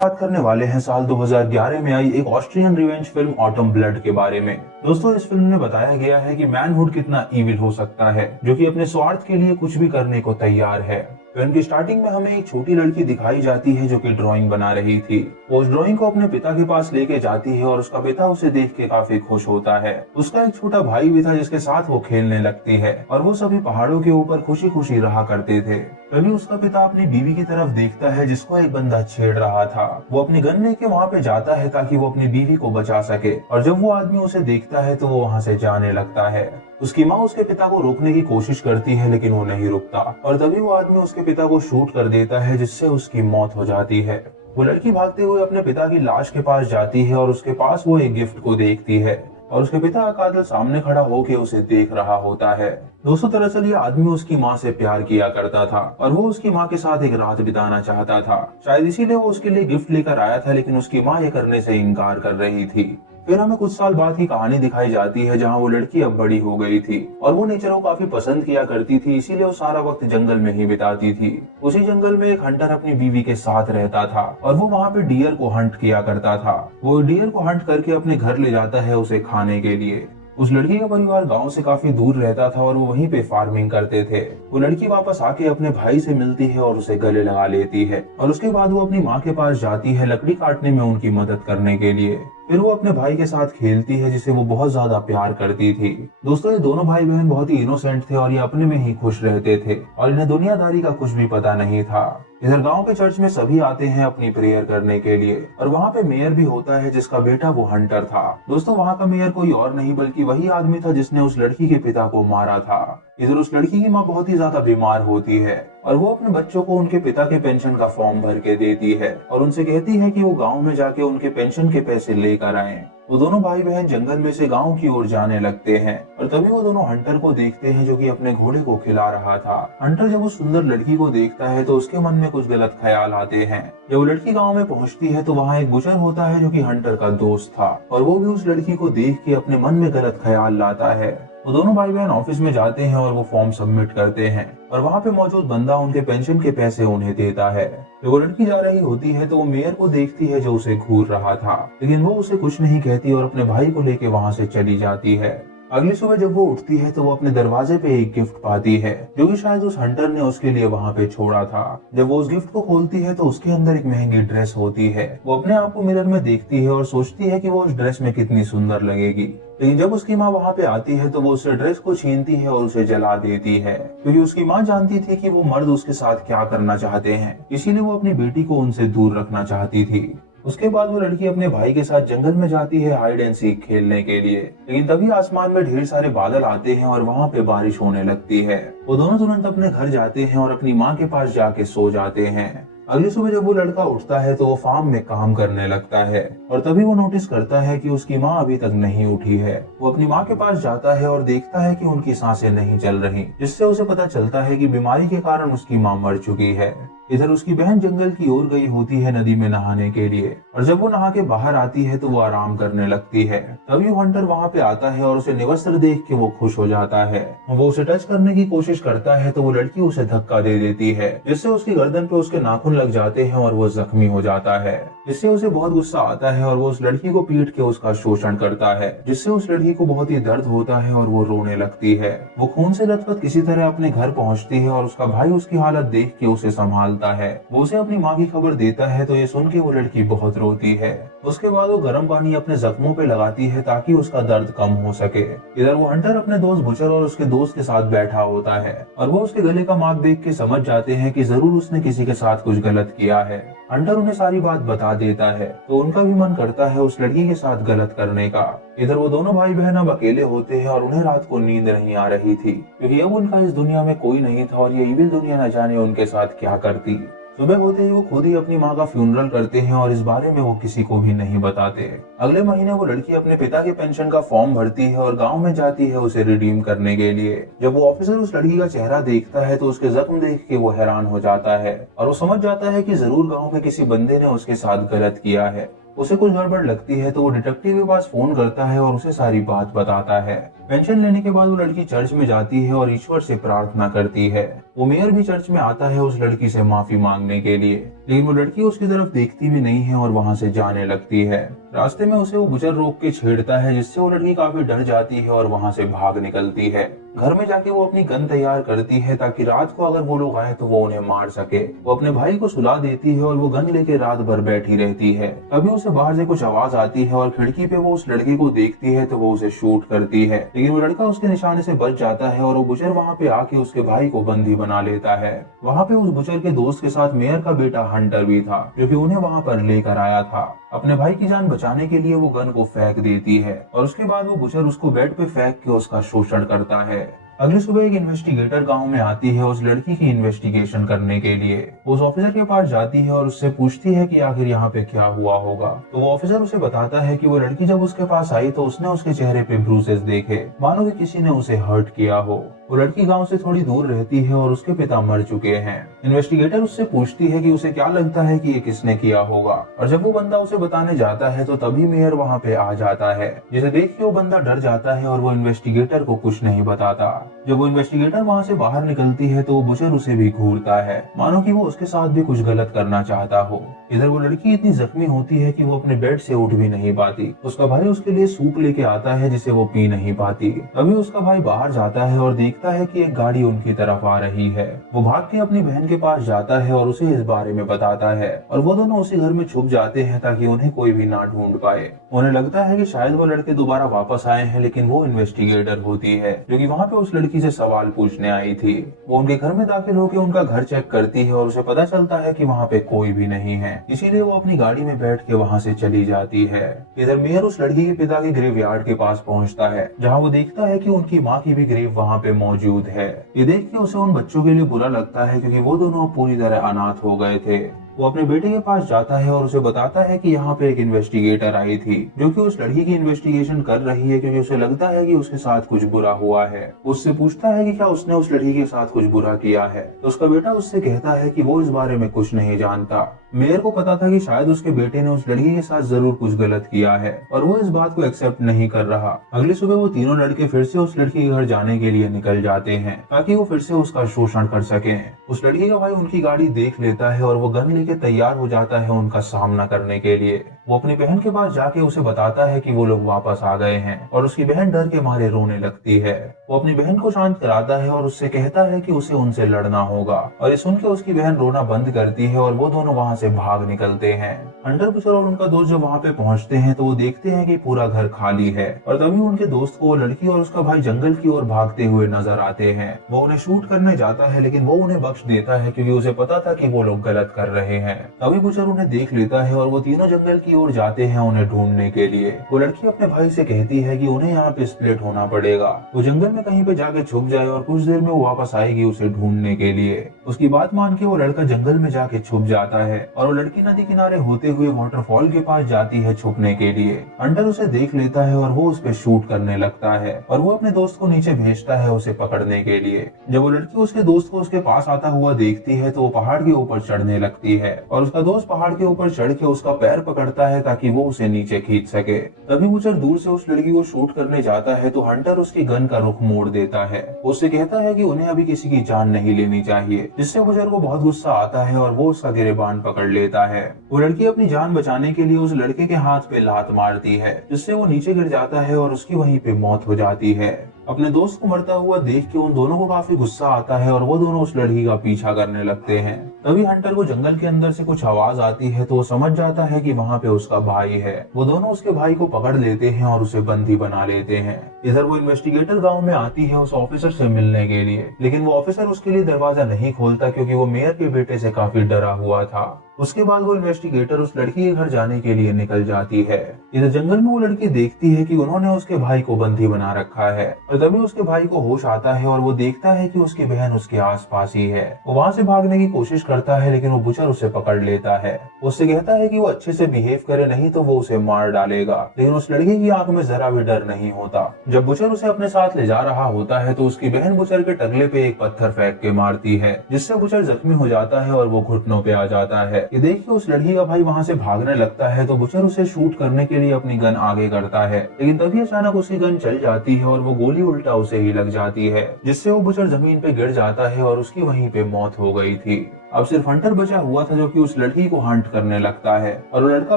बात करने वाले हैं साल 2011 में आई एक Austrian revenge film autumn blood के बारे में। दोस्तों, इस फिल्म में बताया गया है कि मैनहुड कितना ईविल हो सकता है, जो कि अपने स्वार्थ के लिए कुछ भी करने को तैयार है। फिल्म की स्टार्टिंग में हमें एक छोटी लड़की दिखाई जाती है जो कि ड्राइंग बना रही थी। वो उस ड्राइंग को अपने पिता के पास लेके जाती है और उसका पिता उसे देख के काफी खुश होता है। उसका एक छोटा भाई भी था जिसके साथ वो खेलने लगती है और वो सभी पहाड़ों के ऊपर खुशी खुशी रहा करते थे। तभी उसका पिता अपनी बीवी की तरफ देखता है जिसको एक बंदा छेड़ रहा था। वो अपनी गन लेके वहाँ पे जाता है ताकि वो अपनी बीवी को बचा सके, और जब वो आदमी उसे देखता है तो वो वहाँ से जाने लगता है। उसकी माँ उसके पिता को रोकने की कोशिश करती है लेकिन वो नहीं रुकता, और तभी वो आदमी उसके पिता को शूट कर देता है जिससे उसकी मौत हो जाती है। वो लड़की भागते हुए अपने पिता की लाश के पास जाती है और उसके पास वो एक गिफ्ट को देखती है, और उसके पिता का कातिल सामने खड़ा होकर उसे देख रहा होता है। दोस्तों, दरअसल ये आदमी उसकी माँ से प्यार किया करता था और वो उसकी माँ के साथ एक रात बिताना चाहता था। शायद इसीलिए वो उसके लिए गिफ्ट लेकर आया था, लेकिन उसकी माँ ये करने से इनकार कर रही थी। फिर हमें कुछ साल बाद की कहानी दिखाई जाती है जहाँ वो लड़की अब बड़ी हो गई थी और वो नेचर को काफी पसंद किया करती थी, इसीलिए वो सारा वक्त जंगल में ही बिताती थी। उसी जंगल में एक हंटर अपनी बीवी के साथ रहता था और वो वहाँ पे डियर को हंट किया करता था। वो डियर को हंट करके अपने घर ले जाता है उसे खाने के लिए। उस लड़की का परिवार गांव से काफी दूर रहता था और वो वहीं पे फार्मिंग करते थे। वो लड़की वापस आके अपने भाई से मिलती है और उसे गले लगा लेती है, और उसके बाद वो अपनी माँ के पास जाती है लकड़ी काटने में उनकी मदद करने के लिए। फिर वो अपने भाई के साथ खेलती है जिसे वो बहुत ज्यादा प्यार करती थी। दोस्तों, ये दोनों भाई बहन बहुत ही इनोसेंट थे और ये अपने में ही खुश रहते थे और इन्हें दुनियादारी का कुछ भी पता नहीं था। इधर गांव के चर्च में सभी आते हैं अपनी प्रेयर करने के लिए, और वहाँ पे मेयर भी होता है जिसका बेटा वो हंटर था। दोस्तों, वहाँ का मेयर कोई और नहीं बल्कि वही आदमी था जिसने उस लड़की के पिता को मारा था। इधर उस लड़की की माँ बहुत ही ज्यादा बीमार होती है और वो अपने बच्चों को उनके पिता के पेंशन का फॉर्म भर के देती है और उनसे कहती है कि वो गांव में जाके उनके पेंशन के पैसे लेकर आएं। वो दोनों भाई बहन जंगल में से गांव की ओर जाने लगते हैं और तभी वो दोनों हंटर को देखते हैं जो कि अपने घोड़े को खिला रहा था। हंटर जब उस सुंदर लड़की को देखता है तो उसके मन में कुछ गलत ख्याल आते हैं। जब वो लड़की गांव में पहुंचती है तो वहाँ एक बुचर होता है जो कि हंटर का दोस्त था, और वो भी उस लड़की को देख के अपने मन में गलत ख्याल लाता है। वो दोनों भाई बहन ऑफिस में जाते हैं और वो फॉर्म सबमिट करते हैं, और वहाँ पे मौजूद बंदा उनके पेंशन के पैसे उन्हें देता है। जब वो लड़की जा रही होती है तो वो मेयर को देखती है जो उसे घूर रहा था, लेकिन वो उसे कुछ नहीं कहती और अपने भाई को लेके वहाँ से चली जाती है। अगली सुबह जब वो उठती है तो वो अपने दरवाजे पे एक गिफ्ट पाती है जो कि शायद उस हंटर ने उसके लिए वहाँ पे छोड़ा था। जब वो उस गिफ्ट को खोलती है तो उसके अंदर एक महंगी ड्रेस होती है। वो अपने आप को मिरर में देखती है और सोचती है कि वो उस ड्रेस में कितनी सुंदर लगेगी, लेकिन जब उसकी माँ वहाँ पे आती है तो वो उस ड्रेस को छीनती है और उसे जला देती है, क्योंकि उसकी माँ जानती थी कि वो मर्द उसके साथ क्या करना चाहते हैं, इसीलिए वो अपनी बेटी को उनसे दूर रखना चाहती थी। उसके बाद वो लड़की अपने भाई के साथ जंगल में जाती है हाइड एंड सीक खेलने के लिए, लेकिन तभी आसमान में ढेर सारे बादल आते हैं और वहाँ पे बारिश होने लगती है। वो दोनों तुरंत अपने घर जाते हैं और अपनी माँ के पास जाके सो जाते हैं। अगली सुबह जब वो लड़का उठता है तो वो फार्म में काम करने लगता है, और तभी वो नोटिस करता है कि उसकी माँ अभी तक नहीं उठी है। वो अपनी माँ के पास जाता है और देखता है कि उनकी सांसें नहीं चल रही, जिससे उसे पता चलता है कि बीमारी के कारण उसकी माँ मर चुकी है। इधर उसकी बहन जंगल की ओर गई होती है नदी में नहाने के लिए, और जब वो नहा के बाहर आती है तो वो आराम करने लगती है। तभी वो हंटर वहाँ पे आता है और उसे निवस्त्र देख के वो खुश हो जाता है। वो उसे टच करने की कोशिश करता है तो वो लड़की उसे धक्का दे देती है, जिससे उसकी गर्दन पे उसके नाखून लग जाते हैं और वो जख्मी हो जाता है। इससे उसे बहुत गुस्सा आता है और वो उस लड़की को पीट के उसका शोषण करता है, जिससे उस लड़की को बहुत ही दर्द होता है और वो रोने लगती है। वो खून से लथपथ किसी तरह अपने घर पहुंचती है और उसका भाई उसकी हालत देख के उसे संभालता है। वो उसे अपनी माँ की खबर देता है तो ये सुन के वो लड़की बहुत रोती है। उसके बाद वो गर्म पानी अपने जख्मों पे लगाती है ताकि उसका दर्द कम हो सके। इधर वो हंटर अपने दोस्त बुचर और उसके दोस्त के साथ बैठा होता है और वो उसके गले का मार्क देख के समझ जाते हैं कि जरूर उसने किसी के साथ कुछ गलत किया है। हंटर उन्हें सारी बात बता देता है तो उनका भी मन करता है उस लड़की के साथ गलत करने का। इधर वो दोनों भाई बहन अब अकेले होते हैं और उन्हें रात को नींद नहीं आ रही थी, क्योंकि अब उनका इस दुनिया में कोई नहीं था और ये इविल दुनिया न जाने उनके साथ क्या करती। सुबह होते ही वो खुद ही अपनी माँ का फ्यूनरल करते हैं और इस बारे में वो किसी को भी नहीं बताते। अगले महीने वो लड़की अपने पिता के पेंशन का फॉर्म भरती है और गांव में जाती है उसे रिडीम करने के लिए। जब वो ऑफिसर उस लड़की का चेहरा देखता है तो उसके जख्म देख के वो हैरान हो जाता है और वो समझ जाता है कि जरूर गाँव में किसी बंदे ने उसके साथ गलत किया है। उसे कुछ गड़बड़ लगती है तो वो डिटेक्टिव के पास फोन करता है और उसे सारी बात बताता है। पेंशन लेने के बाद वो लड़की चर्च में जाती है और ईश्वर से प्रार्थना करती है। वो मेयर भी चर्च में आता है उस लड़की से माफी मांगने के लिए, लेकिन वो लड़की उसकी तरफ देखती भी नहीं है और वहाँ से जाने लगती है। रास्ते में उसे वो बुजुर्ग रोक के छेड़ता है, जिससे वो लड़की काफी डर जाती है और वहाँ से भाग निकलती है। घर में जाके वो अपनी गन तैयार करती है ताकि रात को अगर वो लोग आए तो वो उन्हें मार सके। वो अपने भाई को सुला देती है और वो गन लेके रात भर बैठी रहती है। तभी उसे बाहर से कुछ आवाज आती है और खिड़की पे वो उस लड़के को देखती है तो वो उसे शूट करती है, लेकिन वो लड़का उसके निशाने से बच जाता है और वो बुजुर्ग वहाँ पे आके उसके भाई को बंदी बना लेता है। वहाँ पे उस बुजुर्ग के दोस्त के साथ मेयर का बेटा हंटर भी था, जो कि उन्हें वहाँ पर लेकर आया था। अपने भाई की जान बचाने के लिए वो गन को फेंक देती है और उसके बाद वो बुजुर्ग उसको बेड पे फेंक के उसका शोषण करता है। अगली सुबह एक इन्वेस्टिगेटर गांव में आती है उस लड़की की इन्वेस्टिगेशन करने के लिए। वो उस ऑफिसर के पास जाती है और उससे पूछती है कि आखिर यहाँ पे क्या हुआ होगा। तो वो ऑफिसर उसे बताता है कि वो लड़की जब उसके पास आई तो उसने उसके चेहरे पे ब्रूसेस देखे, मानो कि किसी ने उसे हर्ट किया हो। वो लड़की गांव से थोड़ी दूर रहती है और उसके पिता मर चुके हैं। इन्वेस्टिगेटर उससे पूछती है कि उसे क्या लगता है कि ये किसने किया होगा, और जब वो बंदा उसे बताने जाता है तो तभी मेयर वहाँ पे आ जाता है, जिसे देख के वो बंदा डर जाता है और वो इन्वेस्टिगेटर को कुछ नहीं बताता। जब वो इन्वेस्टिगेटर वहाँ से बाहर निकलती है तो वो बुजुर्ग उसे भी घूरता है, मानो कि वो उसके साथ भी कुछ गलत करना चाहता हो। इधर वो लड़की इतनी जख्मी होती है कि वो अपने बेड से उठ भी नहीं पाती। उसका भाई उसके लिए सूप लेके आता है जिसे वो पी नहीं पाती। तभी उसका भाई बाहर जाता है और देखता है कि एक गाड़ी उनकी तरफ आ रही है। वो भाग के अपनी बहन के पास जाता है और उसे इस बारे में बताता है और वो दोनों उसी घर में छुप जाते हैं ताकि उन्हें कोई भी ना ढूंढ पाए। उन्हें लगता है कि शायद वो लड़के दोबारा वापस आए हैं, लेकिन वो इन्वेस्टिगेटर होती है जो कि वहाँ पे उस लड़की से सवाल पूछने आई थी। वो उनके घर में दाखिल होकर उनका घर चेक करती है और उसे पता चलता है कि वहाँ पे कोई भी नहीं है, इसीलिए वो अपनी गाड़ी में बैठ के वहाँ से चली जाती है। इधर मेयर उस लड़की के पिता के ग्रेवयार्ड के पास पहुँचता है, जहाँ वो देखता है कि उनकी माँ की भी ग्रेव वहाँ पे मौजूद है। ये देख के उसे उन बच्चों के लिए बुरा लगता है क्योंकि वो दोनों पूरी तरह अनाथ हो गए थे। वो अपने बेटे के पास जाता है और उसे बताता है कि यहाँ पे एक इन्वेस्टिगेटर आई थी जो कि उस लड़की की इन्वेस्टिगेशन कर रही है, क्योंकि उसे लगता है कि उसके साथ कुछ बुरा हुआ है। उससे पूछता है कि क्या उसने उस लड़की के साथ कुछ बुरा किया है, तो उसका बेटा उससे कहता है कि वो इस बारे में कुछ नहीं जानता। मेयर को पता था कि शायद उसके बेटे ने उस लड़की के साथ जरूर कुछ गलत किया है और वो इस बात को एक्सेप्ट नहीं कर रहा। अगली सुबह वो तीनों लड़के फिर से उस लड़की के घर जाने के लिए निकल जाते हैं ताकि वो फिर से उसका शोषण कर सके। उस लड़की का भाई उनकी गाड़ी देख लेता है और वो गन लेके तैयार हो जाता है उनका सामना करने के लिए। वो अपनी बहन के पास जाके उसे बताता है कि वो लोग वापस आ गए हैं और उसकी बहन डर के मारे रोने लगती है। वो अपनी बहन को शांत कराता है और उससे कहता है कि उसे उनसे लड़ना होगा, और ये सुनकर उसकी बहन रोना बंद करती है और वो दोनों वहाँ से भाग निकलते हैं। हंटर बुशर और उनका दोस्त जब वहाँ पे पहुँचते हैं तो वो देखते हैं कि पूरा घर खाली है, और तभी उनके दोस्त को वो लड़की और उसका भाई जंगल की ओर भागते हुए नजर आते हैं। वो उन्हें शूट करने जाता है, लेकिन वो उन्हें बख्श देता है क्योंकि उसे पता था कि वो लोग गलत कर रहे हैं। तभी बुशर उन्हें देख लेता है और वो तीनों जंगल की ओर जाते हैं उन्हें ढूंढने के लिए। वो लड़की अपने भाई से कहती है कि उन्हें यहाँ पे स्प्लिट होना पड़ेगा, वो जंगल में कहीं पे जाके छुप जाए और कुछ देर में वो वापस आएगी उसे ढूंढने के लिए। उसकी बात मान के वो लड़का जंगल में जाके छुप जाता है और वो लड़की नदी किनारे होते हुए वाटरफॉल के पास जाती है छुपने के लिए। हंटर उसे देख लेता है और वो उस पे शूट करने लगता है और वो अपने दोस्त को नीचे भेजता है उसे पकड़ने के लिए। जब वो लड़की उसके दोस्त को उसके पास आता हुआ देखती है तो वो पहाड़ के ऊपर चढ़ने लगती है और उसका दोस्त पहाड़ के ऊपर चढ़ के उसका पैर पकड़ता है ताकि वो उसे नीचे खींच सके। तभी बुशर दूर से उस लड़की को शूट करने जाता है तो हंटर उसकी गन का रुख मोड़ देता है। उससे कहता है कि उन्हें अभी किसी की जान नहीं लेनी चाहिए, जिससे बुशर को बहुत गुस्सा आता है और वो उसका गिरेबान पकड़ लेता है। वो लड़की अपनी जान बचाने के लिए उस लड़के के हाथ पे लात मारती है, जिससे वो नीचे गिर जाता है और उसकी वहीं पे मौत हो जाती है। अपने दोस्त को मरता हुआ देख के उन दोनों को काफी गुस्सा आता है और वो दोनों उस लड़की का पीछा करने लगते हैं। तभी हंटर को जंगल के अंदर से कुछ आवाज आती है तो वो समझ जाता है कि वहाँ पे उसका भाई है। वो दोनों उसके भाई को पकड़ लेते हैं और उसे बंदी बना लेते हैं। इधर वो इन्वेस्टिगेटर गांव में आती है उस ऑफिसर से मिलने के लिए, लेकिन वो ऑफिसर उसके लिए दरवाजा नहीं खोलता क्योंकि वो मेयर के बेटे से काफी डरा हुआ था। उसके बाद वो इन्वेस्टिगेटर उस लड़की के घर जाने के लिए निकल जाती है। इधर जंगल में वो लड़की देखती है कि उन्होंने उसके भाई को बंदी बना रखा है, और तभी उसके भाई को होश आता है और वो देखता है कि उसकी बहन उसके आसपास ही है। वो वहाँ से भागने की कोशिश करता है लेकिन वो बुचर उसे पकड़ लेता है। उससे कहता है कि वो अच्छे से बिहेव करे, नहीं तो वो उसे मार डालेगा। लेकिन उस लड़की की आंख में जरा भी डर नहीं होता। जब बुचर उसे अपने साथ ले जा रहा होता है तो उसकी बहन बुचर के टगले पे एक पत्थर फेंक के मारती है, जिससे बुचर जख्मी हो जाता है और वो घुटनों पे आ जाता है। ये देख के उस लड़की का भाई वहाँ से भागने लगता है तो बुचर उसे शूट करने के लिए अपनी गन आगे करता है, लेकिन तभी अचानक उसकी गन चल जाती है और वो गोली उल्टा उसे ही लग जाती है, जिससे वो बुचर जमीन पे गिर जाता है और उसकी वहीं पे मौत हो गई थी। अब सिर्फ हंटर बचा हुआ था जो कि उस लड़की को हंट करने लगता है और वो लड़का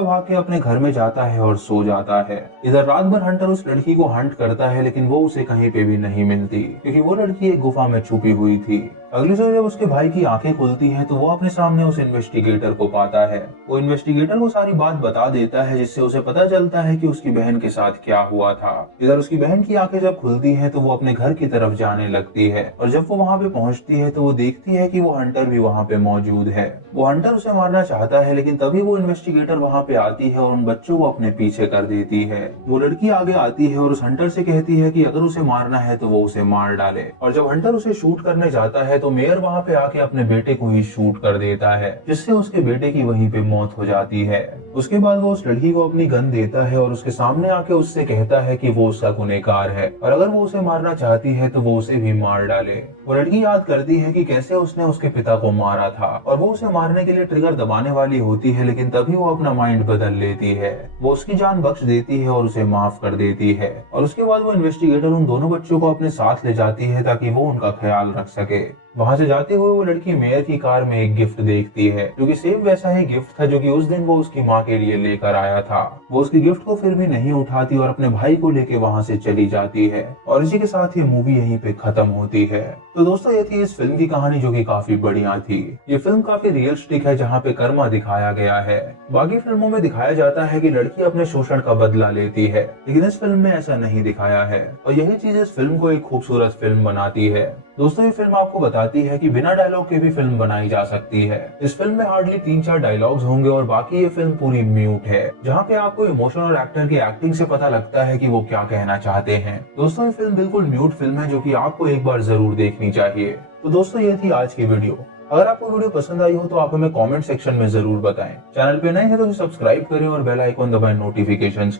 भाग के अपने घर में जाता है और सो जाता है। इधर रात भर हंटर उस लड़की को हंट करता है लेकिन वो उसे कहीं पे भी नहीं मिलती, क्योंकि वो लड़की एक गुफा में छुपी हुई थी। अगली सुबह जब उसके भाई की आंखें खुलती हैं तो वो अपने सामने उस इन्वेस्टिगेटर को पाता है। वो इन्वेस्टिगेटर को सारी बात बता देता है, जिससे उसे पता चलता है कि उसकी बहन के साथ क्या हुआ था। इधर उसकी बहन की आंखें जब खुलती हैं तो वो अपने घर की तरफ जाने लगती है और जब वो वहाँ पे पहुँचती है तो वो देखती है कि वो हंटर भी वहाँ पे मौजूद है। वो हंटर उसे मारना चाहता है लेकिन तभी वो इन्वेस्टिगेटर वहाँ पे आती है और उन बच्चों को अपने पीछे कर देती है। वो लड़की आगे आती है और उस हंटर से कहती है कि अगर उसे मारना है तो वो उसे मार डाले। और जब हंटर उसे शूट करने जाता है तो मेयर वहाँ पे आके अपने बेटे को ही शूट कर देता है, जिससे उसके बेटे की वहीं पे मौत हो जाती है। उसके बाद वो उस लड़की को अपनी गन देता है और उसके सामने आके उससे कहता है कि वो उसका गुनहगार है और अगर वो उसे मारना चाहती है तो वो उसे भी मार डाले। वो लड़की याद करती है कि कैसे उसने उसके पिता को मारा था और वो उसे मारने के लिए ट्रिगर दबाने वाली होती है, लेकिन तभी वो अपना माइंड बदल लेती है। वो उसकी जान बख्श देती है और उसे माफ कर देती है और उसके बाद वो इन्वेस्टिगेटर उन दोनों बच्चों को अपने साथ ले जाती है ताकि वो उनका ख्याल रख सके। वहां से जाते हुए वो लड़की मेयर की कार में एक गिफ्ट देखती है जो कि सेम वैसा ही गिफ्ट था जो कि उस दिन वो उसकी माँ के लिए लेकर आया था। वो उसकी गिफ्ट को फिर भी नहीं उठाती और अपने भाई को लेके वहां से चली जाती है और इसी के साथ ये मूवी यहीं पे खत्म होती है। तो दोस्तों ये थी इस फिल्म की कहानी जो कि काफी बढ़िया थी। ये फिल्म काफी रियलिस्टिक है जहाँ पे कर्मा दिखाया गया है। बाकी फिल्मों में दिखाया जाता है कि लड़की अपने शोषण का बदला लेती है, लेकिन इस फिल्म में ऐसा नहीं दिखाया है और यही चीज इस फिल्म को एक खूबसूरत फिल्म बनाती है। दोस्तों ये फिल्म आपको बताती है कि बिना डायलॉग के भी फिल्म बनाई जा सकती है। इस फिल्म में हार्डली 3-4 डायलॉग्स होंगे और बाकी ये फिल्म पूरी म्यूट है, जहाँ पे आपको इमोशन और एक्टर की एक्टिंग से पता लगता है कि वो क्या कहना चाहते हैं। दोस्तों ये फिल्म बिल्कुल म्यूट फिल्म है जो कि आपको एक बार जरूर देखनी चाहिए। तो दोस्तों ये थी आज की वीडियो। अगर आपको वीडियो पसंद आई हो तो आप हमें कमेंट सेक्शन में जरूर बताएं। चैनल पे नए हैं तो सब्सक्राइब करें और बेल आइकॉन दबाएं नोटिफिकेशंस के